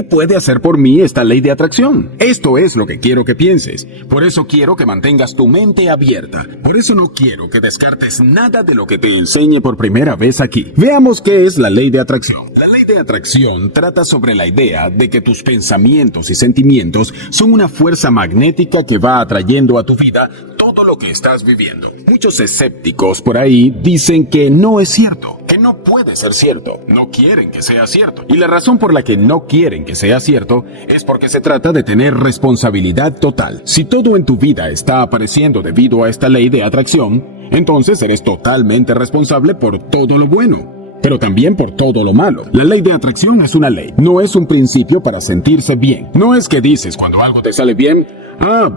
¿Qué puede hacer por mí esta ley de atracción? Esto es lo que quiero que pienses. Por eso quiero que mantengas tu mente abierta. Por eso no quiero que descartes nada de lo que te enseñe por primera vez aquí. Veamos qué es la ley de atracción. La ley de atracción trata sobre la idea de que tus pensamientos y sentimientos son una fuerza magnética que va atrayendo a tu vida todo lo que estás viviendo. Muchos escépticos por ahí dicen que no es cierto, que no puede ser cierto, no quieren que sea cierto. Y la razón por la que no quieren que sea cierto es porque se trata de tener responsabilidad total. Si todo en tu vida está apareciendo debido a esta ley de atracción, entonces eres totalmente responsable por todo lo bueno, pero también por todo lo malo. La ley de atracción es una ley, no es un principio para sentirse bien. No es que dices cuando algo te sale bien,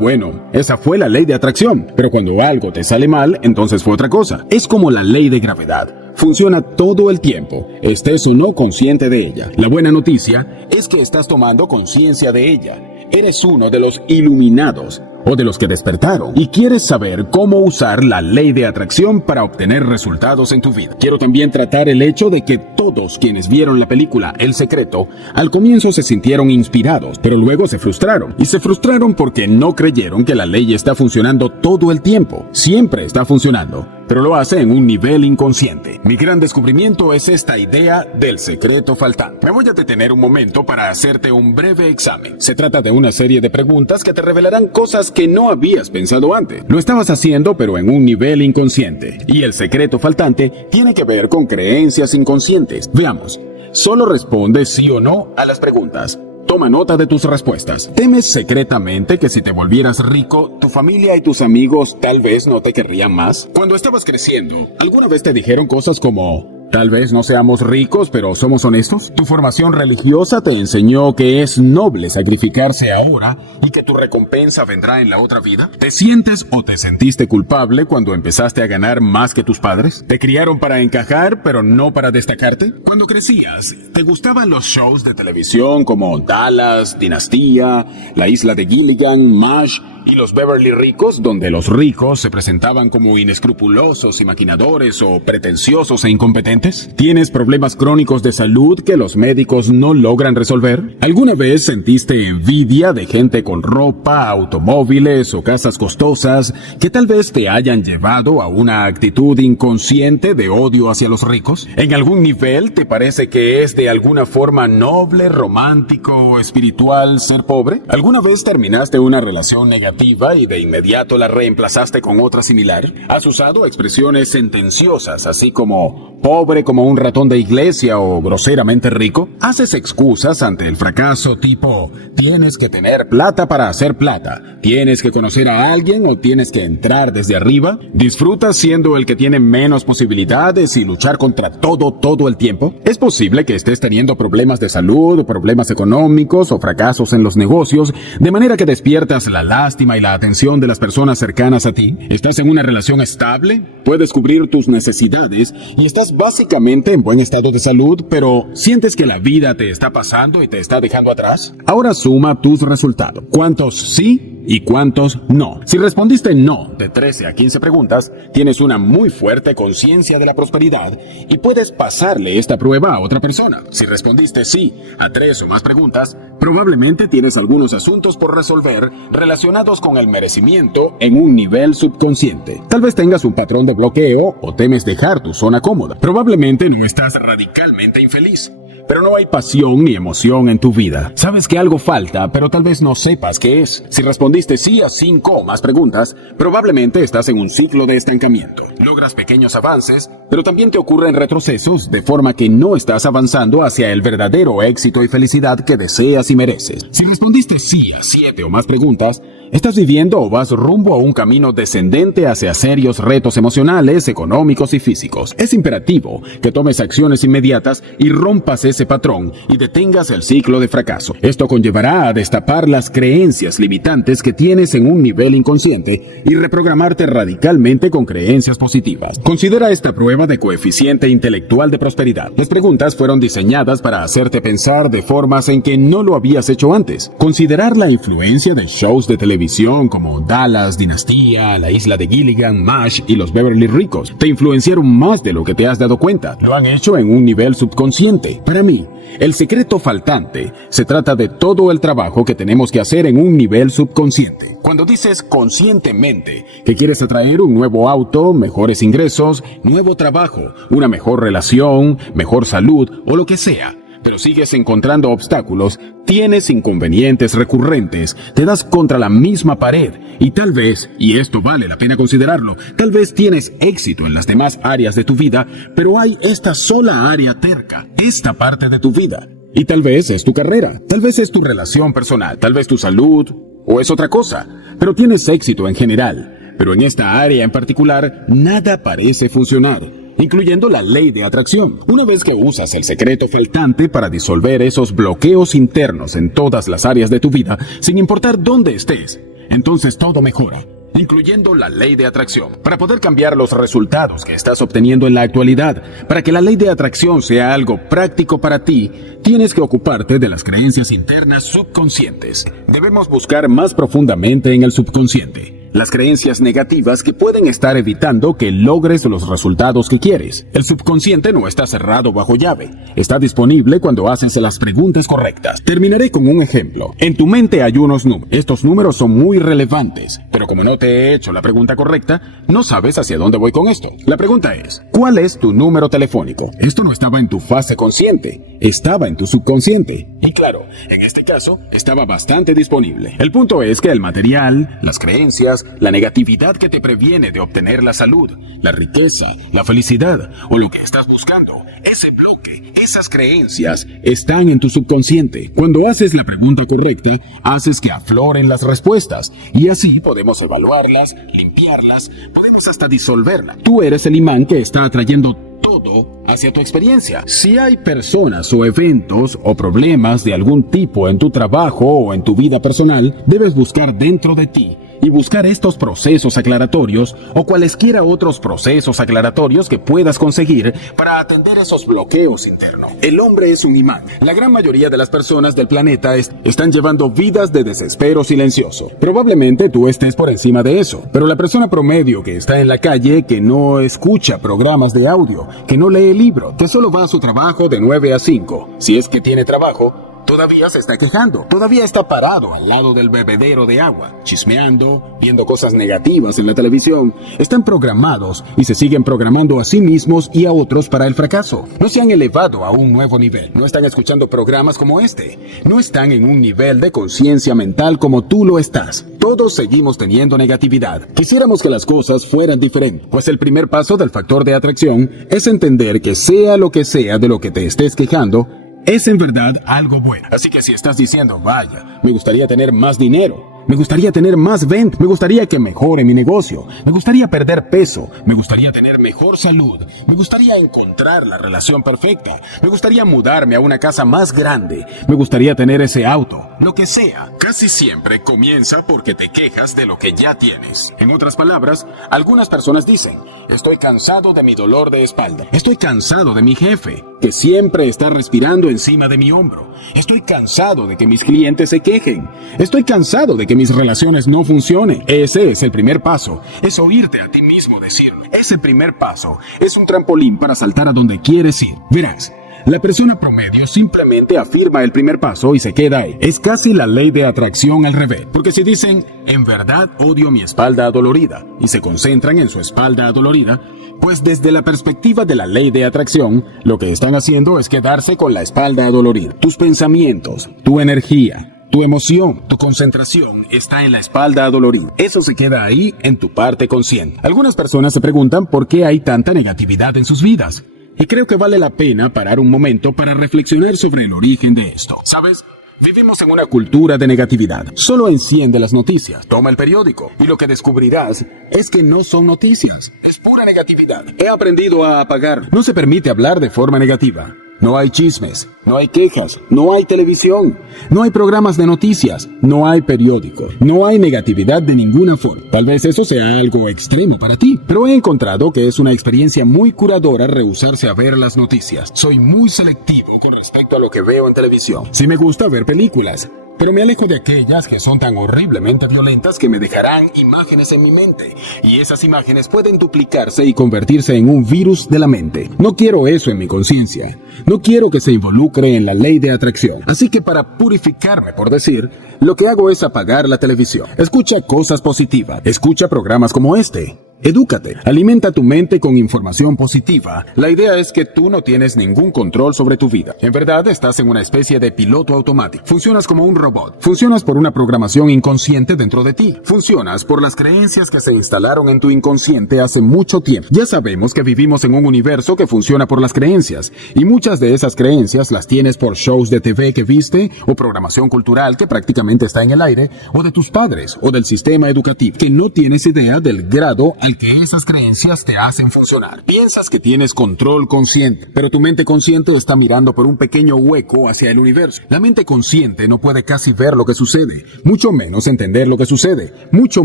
bueno, esa fue la ley de atracción, pero cuando algo te sale mal, entonces fue otra cosa. Es como la ley de gravedad. Funciona todo el tiempo, estés o no consciente de ella. La buena noticia es que estás tomando conciencia de ella. Eres uno de los iluminados o de los que despertaron y quieres saber cómo usar la ley de atracción para obtener resultados en tu vida. Quiero también tratar el hecho de que todos quienes vieron la película El Secreto al comienzo se sintieron inspirados, pero luego se frustraron. Y se frustraron porque no creyeron que la ley está funcionando todo el tiempo. Siempre está funcionando, pero lo hace en un nivel inconsciente. Mi gran descubrimiento es esta idea del secreto faltante. Me voy a detener un momento para hacerte un breve examen. Se trata de una serie de preguntas que te revelarán cosas que no habías pensado antes. Lo estabas haciendo, pero en un nivel inconsciente. Y el secreto faltante tiene que ver con creencias inconscientes. Veamos. Solo responde sí o no a las preguntas. Toma nota de tus respuestas. ¿Temes secretamente que si te volvieras rico, tu familia y tus amigos tal vez no te querrían más? Cuando estabas creciendo, ¿alguna vez te dijeron cosas como: tal vez no seamos ricos, pero somos honestos? ¿Tu formación religiosa te enseñó que es noble sacrificarse ahora y que tu recompensa vendrá en la otra vida? ¿Te sientes o te sentiste culpable cuando empezaste a ganar más que tus padres? ¿Te criaron para encajar, pero no para destacarte? Cuando crecías, ¿te gustaban los shows de televisión como Dallas, Dinastía, La Isla de Gilligan, MASH y los Beverly Ricos, donde los ricos se presentaban como inescrupulosos y maquinadores o pretenciosos e incompetentes? ¿Tienes problemas crónicos de salud que los médicos no logran resolver? ¿Alguna vez sentiste envidia de gente con ropa, automóviles o casas costosas que tal vez te hayan llevado a una actitud inconsciente de odio hacia los ricos? ¿En algún nivel te parece que es de alguna forma noble, romántico o espiritual ser pobre? ¿Alguna vez terminaste una relación negativa y de inmediato la reemplazaste con otra similar? ¿Has usado expresiones sentenciosas así como pobre como un ratón de iglesia o groseramente rico? ¿Haces excusas ante el fracaso tipo tienes que tener plata para hacer plata, tienes que conocer a alguien o tienes que entrar desde arriba? ¿Disfrutas siendo el que tiene menos posibilidades y luchar contra todo el tiempo? ¿Es posible que estés teniendo problemas de salud, problemas económicos o fracasos en los negocios, de manera que despiertas la lástima y la atención de las personas cercanas a ti? ¿Estás en una relación estable? ¿Puedes cubrir tus necesidades y estás básicamente en buen estado de salud, pero sientes que la vida te está pasando y te está dejando atrás? Ahora suma tus resultados. ¿Cuántos sí y cuántos no? Si respondiste no de 13 a 15 preguntas, tienes una muy fuerte conciencia de la prosperidad y puedes pasarle esta prueba a otra persona. Si respondiste sí a 3 o más preguntas, probablemente tienes algunos asuntos por resolver relacionados con el merecimiento en un nivel subconsciente. Tal vez tengas un patrón de bloqueo o temes dejar tu zona cómoda. Probablemente no estás radicalmente infeliz, pero no hay pasión ni emoción en tu vida. Sabes que algo falta, pero tal vez no sepas qué es. Si respondiste sí a 5 o más preguntas, probablemente estás en un ciclo de estancamiento. Logras pequeños avances, pero también te ocurren retrocesos, de forma que no estás avanzando hacia el verdadero éxito y felicidad que deseas y mereces. Si respondiste sí a 7 o más preguntas, estás viviendo o vas rumbo a un camino descendente hacia serios retos emocionales, económicos y físicos. Es imperativo que tomes acciones inmediatas y rompas ese patrón y detengas el ciclo de fracaso. Esto conllevará a destapar las creencias limitantes que tienes en un nivel inconsciente y reprogramarte radicalmente con creencias positivas. Considera esta prueba de coeficiente intelectual de prosperidad. Las preguntas fueron diseñadas para hacerte pensar de formas en que no lo habías hecho antes. Considerar la influencia de shows de televisión televisión como Dallas, Dinastía, La Isla de Gilligan, MASH y Los Beverly Ricos te influenciaron más de lo que te has dado cuenta. Lo han hecho en un nivel subconsciente. Para mí, el secreto faltante se trata de todo el trabajo que tenemos que hacer en un nivel subconsciente. Cuando dices conscientemente que quieres atraer un nuevo auto, mejores ingresos, nuevo trabajo, una mejor relación, mejor salud o lo que sea, pero sigues encontrando obstáculos, tienes inconvenientes recurrentes, te das contra la misma pared y tal vez, y esto vale la pena considerarlo, tal vez tienes éxito en las demás áreas de tu vida, pero hay esta sola área terca, esta parte de tu vida. Y tal vez es tu carrera, tal vez es tu relación personal, tal vez tu salud, o es otra cosa, pero tienes éxito en general. Pero en esta área en particular, nada parece funcionar, incluyendo la ley de atracción. Una vez que usas el secreto faltante para disolver esos bloqueos internos en todas las áreas de tu vida, sin importar dónde estés, entonces todo mejora, incluyendo la ley de atracción. Para poder cambiar los resultados que estás obteniendo en la actualidad, para que la ley de atracción sea algo práctico para ti, tienes que ocuparte de las creencias internas subconscientes. Debemos buscar más profundamente en el subconsciente las creencias negativas que pueden estar evitando que logres los resultados que quieres. El subconsciente no está cerrado bajo llave. Está disponible cuando haces las preguntas correctas. Terminaré con un ejemplo. En tu mente hay unos números. Estos números son muy relevantes, pero como no te he hecho la pregunta correcta, no sabes hacia dónde voy con esto. La pregunta es, ¿cuál es tu número telefónico? Esto no estaba en tu fase consciente, estaba en tu subconsciente. Y claro, en este caso, estaba bastante disponible. El punto es que el material, las creencias, la negatividad que te previene de obtener la salud, la riqueza, la felicidad o lo que estás buscando, ese bloque, esas creencias están en tu subconsciente. Cuando haces la pregunta correcta, haces que afloren las respuestas y así podemos evaluarlas, limpiarlas, podemos hasta disolverlas. Tú eres el imán que está atrayendo todo hacia tu experiencia. Si hay personas o eventos o problemas de algún tipo en tu trabajo o en tu vida personal, debes buscar dentro de ti y buscar estos procesos aclaratorios o cualesquiera otros procesos aclaratorios que puedas conseguir para atender esos bloqueos internos. El hombre es un imán. La gran mayoría de las personas del planeta están llevando vidas de desespero silencioso. Probablemente tú estés por encima de eso, pero la persona promedio que está en la calle, que no escucha programas de audio, que no lee libros, que solo va a su trabajo de 9 a 5, si es que tiene trabajo, todavía se está quejando, todavía está parado al lado del bebedero de agua, chismeando, viendo cosas negativas en la televisión. Están programados y se siguen programando a sí mismos y a otros para el fracaso. No se han elevado a un nuevo nivel, no están escuchando programas como este, no están en un nivel de conciencia mental como tú lo estás. Todos seguimos teniendo negatividad. Quisiéramos que las cosas fueran diferentes, pues el primer paso del factor de atracción es entender que sea lo que sea de lo que te estés quejando, es en verdad algo bueno. Así que si estás diciendo, vaya, me gustaría tener más dinero, me gustaría tener más ventas, me gustaría que mejore mi negocio, me gustaría perder peso, me gustaría tener mejor salud, me gustaría encontrar la relación perfecta, me gustaría mudarme a una casa más grande, me gustaría tener ese auto, lo que sea. Casi siempre comienza porque te quejas de lo que ya tienes. En otras palabras, algunas personas dicen, estoy cansado de mi dolor de espalda, estoy cansado de mi jefe, que siempre está respirando encima de mi hombro, estoy cansado de que mis clientes se quejen, estoy cansado de que mis relaciones no funcionen. Ese es el primer paso, es oírte a ti mismo decirlo. Ese primer paso es un trampolín para saltar a donde quieres ir. Verás, la persona promedio simplemente afirma el primer paso y se queda ahí. Es casi la ley de atracción al revés, porque si dicen, en verdad odio mi espalda adolorida, y se concentran en su espalda adolorida, pues desde la perspectiva de la ley de atracción, lo que están haciendo es quedarse con la espalda adolorida. Tus pensamientos, tu energía, tu emoción, tu concentración está en la espalda adolorida. Eso se queda ahí en tu parte consciente. Algunas personas se preguntan por qué hay tanta negatividad en sus vidas. Y creo que vale la pena parar un momento para reflexionar sobre el origen de esto. ¿Sabes? Vivimos en una cultura de negatividad. Solo enciende las noticias, toma el periódico y lo que descubrirás es que no son noticias, es pura negatividad. He aprendido a apagar. No se permite hablar de forma negativa. No hay chismes, no hay quejas, no hay televisión, no hay programas de noticias, no hay periódico, no hay negatividad de ninguna forma. Tal vez eso sea algo extremo para ti, pero he encontrado que es una experiencia muy curadora rehusarse a ver las noticias. Soy muy selectivo con respecto a lo que veo en televisión. Sí me gusta ver películas, pero me alejo de aquellas que son tan horriblemente violentas que me dejarán imágenes en mi mente, y esas imágenes pueden duplicarse y convertirse en un virus de la mente. No quiero eso en mi conciencia. No quiero que se involucre en la ley de atracción. Así que para purificarme, por decir, lo que hago es apagar la televisión. Escucha cosas positivas. Escucha programas como este. Edúcate, alimenta tu mente con información positiva. La idea es que tú no tienes ningún control sobre tu vida. En verdad, estás en una especie de piloto automático. Funcionas como un robot. Funcionas por una programación inconsciente dentro de ti. Funcionas por las creencias que se instalaron en tu inconsciente hace mucho tiempo. Ya sabemos que vivimos en un universo que funciona por las creencias, y muchas de esas creencias las tienes por shows de TV que viste, o programación cultural que prácticamente está en el aire, o de tus padres, o del sistema educativo, que no tienes idea del grado al que esas creencias te hacen funcionar. Piensas que tienes control consciente, pero tu mente consciente está mirando por un pequeño hueco hacia el universo. La mente consciente no puede casi ver lo que sucede, mucho menos entender lo que sucede, mucho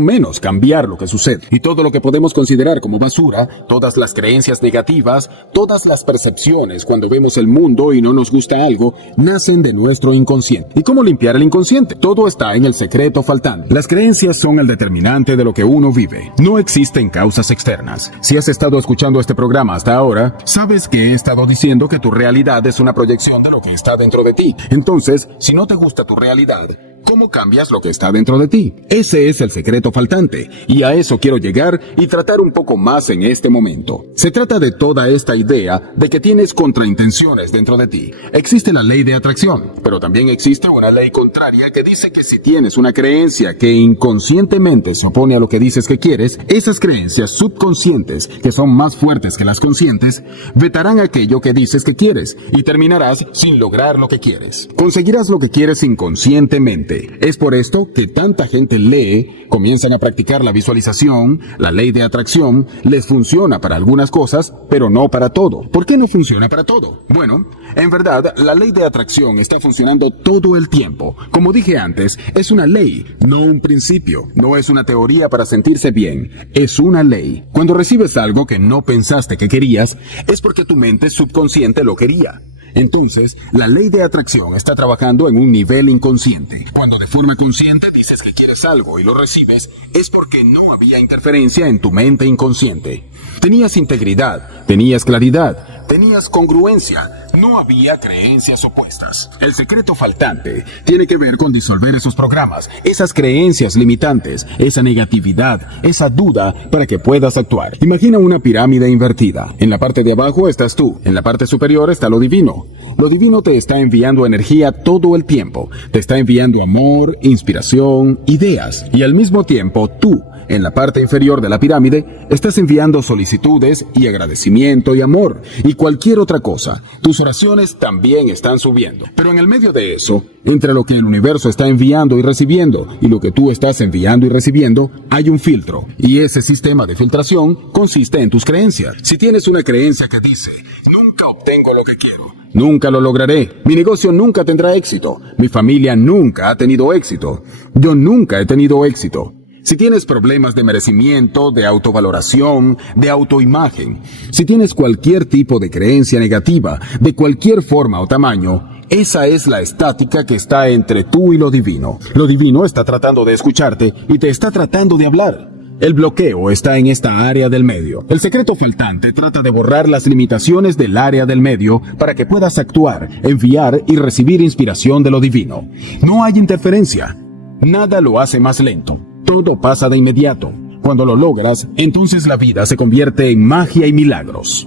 menos cambiar lo que sucede. Y todo lo que podemos considerar como basura, todas las creencias negativas, todas las percepciones cuando vemos el mundo y no nos gusta algo, nacen de nuestro inconsciente. ¿Y cómo limpiar el inconsciente? Todo está en el secreto faltante. Las creencias son el determinante de lo que uno vive. No existen causas externas. Si has estado escuchando este programa hasta ahora, sabes que he estado diciendo que tu realidad es una proyección de lo que está dentro de ti. Entonces, si no te gusta tu realidad, ¿cómo cambias lo que está dentro de ti? Ese es el secreto faltante, y a eso quiero llegar y tratar un poco más en este momento. Se trata de toda esta idea de que tienes contraintenciones dentro de ti. Existe la ley de atracción, pero también existe una ley contraria que dice que si tienes una creencia que inconscientemente se opone a lo que dices que quieres, esas creencias subconscientes, que son más fuertes que las conscientes, vetarán aquello que dices que quieres, y terminarás sin lograr lo que quieres. Conseguirás lo que quieres inconscientemente. Es por esto que tanta gente lee, comienzan a practicar la visualización, la ley de atracción, les funciona para algunas cosas, pero no para todo. ¿Por qué no funciona para todo? Bueno, en verdad, la ley de atracción está funcionando todo el tiempo. Como dije antes, es una ley, no un principio. No es una teoría para sentirse bien, es una ley. Cuando recibes algo que no pensaste que querías, es porque tu mente subconsciente lo quería. Entonces, la ley de atracción está trabajando en un nivel inconsciente. Cuando de forma consciente dices que quieres algo y lo recibes, es porque no había interferencia en tu mente inconsciente. Tenías integridad, tenías claridad, tenías congruencia, no había creencias opuestas. El secreto faltante tiene que ver con disolver esos programas, esas creencias limitantes, esa negatividad, esa duda para que puedas actuar. Imagina una pirámide invertida. En la parte de abajo estás tú, en la parte superior está lo divino. Lo divino te está enviando energía todo el tiempo, te está enviando amor, inspiración, ideas, y al mismo tiempo tú, en la parte inferior de la pirámide, estás enviando solicitudes y agradecimiento y amor, y cualquier otra cosa. Tus oraciones también están subiendo. Pero en el medio de eso, entre lo que el universo está enviando y recibiendo, y lo que tú estás enviando y recibiendo, hay un filtro. Y ese sistema de filtración consiste en tus creencias. Si tienes una creencia que dice, nunca obtengo lo que quiero, nunca lo lograré, mi negocio nunca tendrá éxito, mi familia nunca ha tenido éxito, yo nunca he tenido éxito. Si tienes problemas de merecimiento, de autovaloración, de autoimagen, si tienes cualquier tipo de creencia negativa, de cualquier forma o tamaño, esa es la estática que está entre tú y lo divino. Lo divino está tratando de escucharte y te está tratando de hablar. El bloqueo está en esta área del medio. El secreto faltante trata de borrar las limitaciones del área del medio para que puedas actuar, enviar y recibir inspiración de lo divino. No hay interferencia. Nada lo hace más lento. Todo pasa de inmediato. Cuando lo logras, entonces la vida se convierte en magia y milagros.